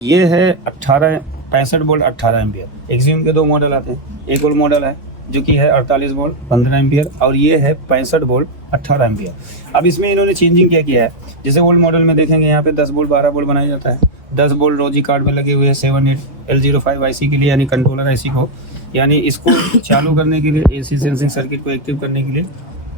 ये है 65 volt 18 ampere. Axiom के दो मॉडल आते हैं, एक और मॉडल है जो कि है 48 वोल्ट 15 एम्पियर और ये है 65 वोल्ट 18 एम्पियर। अब इसमें इन्होंने चेंजिंग क्या किया है, जैसे ओल्ड मॉडल में देखेंगे यहाँ पे 10 वोल्ट 12 वोल्ट बनाया जाता है। 10 वोल्ट रोजी कार्ड में लगे हुए हैं 78L05 आईसी के लिए, यानी कंट्रोलर आईसी को, यानी इसको चालू करने के लिए एसी सेंसिंग सर्किट को एक्टिव करने के लिए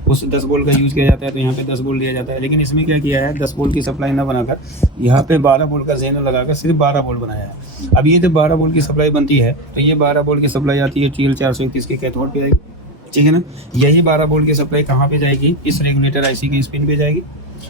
उस 10 वोल्ट का यूज़ किया जाता है। तो यहाँ पे 10 वोल्ट दिया जाता है, लेकिन इसमें क्या किया है, 10 वोल्ट की सप्लाई ना बनाकर यहाँ पे 12 वोल्ट का जेनर लगाकर सिर्फ 12 वोल्ट बनाया है। अब ये जब 12 वोल्ट की सप्लाई बनती है तो ये 12 वोल्ट की सप्लाई आती है TL431 के कैथोड पे जाएगी, ठीक है ना। यही 12 वोल्ट की सप्लाई कहाँ पे जाएगी, इस रेगुलेटर आईसी की पिन पे जाएगी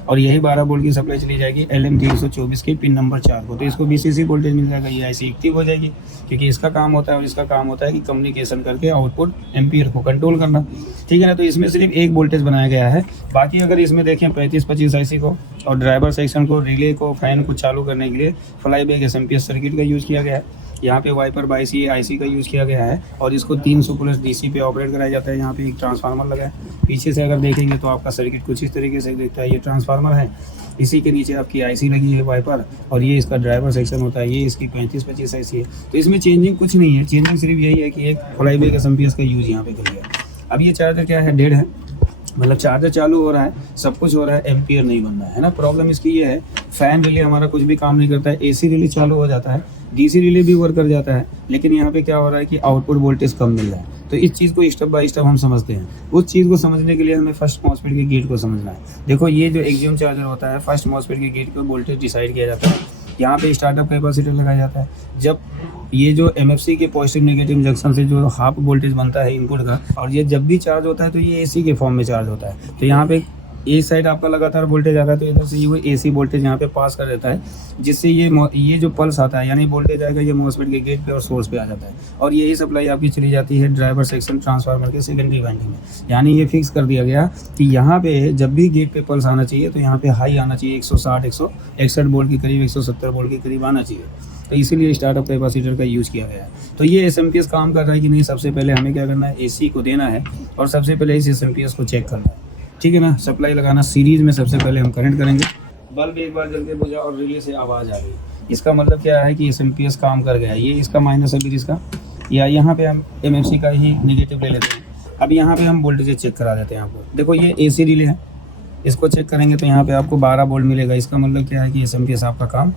और यही 12 वोल्ट की सप्लाई चली जाएगी LM324 के पिन नंबर 4 को। तो इसको VCC वोल्टेज मिल जाएगा, ये आईसी एक्टिव हो जाएगी, क्योंकि इसका काम होता है और इसका काम होता है कि कम्युनिकेशन करके आउटपुट एम्पियर को कंट्रोल करना, ठीक है ना। तो इसमें सिर्फ एक वोल्टेज बनाया गया है। बाकी अगर इसमें देखें 3525 आईसी को और ड्राइवर सेक्शन को, रिले को, फैन को चालू करने के लिए फ्लाई बैक SMPS सर्किट का यूज़ किया गया है। यहाँ पे वाइपर बाईसी आईसी का यूज़ किया गया है और इसको 300 प्लस DC पे ऑपरेट कराया जाता है। यहाँ पे एक ट्रांसफार्मर लगा है, पीछे से अगर देखेंगे तो आपका सर्किट कुछ इस तरीके से दिखता है। ये ट्रांसफार्मर है, इसी के नीचे आपकी आईसी लगी है वाइपर, और ये इसका ड्राइवर सेक्शन होता है। ये इसकी 3525 आईसी है। तो इसमें चेंजिंग कुछ नहीं है, चेंजिंग सिर्फ यही है कि एक फ्लाई बैक SMPS का यूज़ यहाँ पे कर लिया। अब ये चार्जर क्या है, डेड है, मतलब चार्जर चालू हो रहा है, सब कुछ हो रहा है, एम्पियर नहीं बन रहा है ना। प्रॉब्लम इसकी ये है, फैन रिले हमारा कुछ भी काम नहीं करता है, AC रिले चालू हो जाता है, DC रिले भी वर्क कर जाता है, लेकिन यहाँ पे क्या हो रहा है कि आउटपुट वोल्टेज कम मिल रहा है। तो इस चीज़ को स्टेप बाय स्टेप हम समझते हैं। उस चीज़ को समझने के लिए हमें फर्स्ट मॉसफेट के गेट को समझना है। देखो ये जो एक्सियम चार्जर होता है, फर्स्ट मॉसफेट के गेट को वोल्टेज डिसाइड किया जाता है। यहाँ पे स्टार्टअप कैपेसिटर लगाया जाता है। जब ये जो MFC के पॉजिटिव नेगेटिव जंक्शन से जो हाफ वोल्टेज बनता है इनपुट का, और ये जब भी चार्ज होता है तो ये AC के फॉर्म में चार्ज होता है। तो यहाँ पे एक साइड आपका लगातार वोल्टेज आता है, तो इधर से ये AC वोल्टेज यहाँ पे पास कर देता है, जिससे ये जो पल्स आता है, यानी वोल्टेज आएगा, ये मॉसफेट के गेट पे और सोर्स पे आ जाता है। और यही सप्लाई आपकी चली जाती है ड्राइवर सेक्शन ट्रांसफार्मर के सेकेंडरी वाइंडिंग में। यानी ये फिक्स कर दिया गया कि यहाँ पे जब भी गेट पे पल्स आना चाहिए तो यहाँ पे हाई आना चाहिए, 160 161 वोल्ट के करीब, 170 वोल्ट के करीब आना चाहिए। तो इसीलिए स्टार्टअप कैपेसिटर का यूज़ किया गया है। तो ये SMPS काम कर रहा है कि नहीं, सबसे पहले हमें क्या करना है, AC को देना है और सबसे पहले इस SMPS को चेक करना है, ठीक है ना। सप्लाई लगाना सीरीज में, सबसे पहले हम करंट करेंगे, बल्ब एक बार जल के बुझा और रिले से आवाज़ आ गई, इसका मतलब क्या है कि SMPS काम कर गया है। ये इसका माइनस अगर इसका, या यहाँ पे हम MFC का ही निगेटिव ले लेते हैं। अब यहाँ पे हम वोल्टेज चेक करा देते हैं आपको। देखो ये AC रिले है, इसको चेक करेंगे तो यहाँ पे आपको 12 वोल्ट मिलेगा। इसका मतलब क्या है कि SMPS आपका काम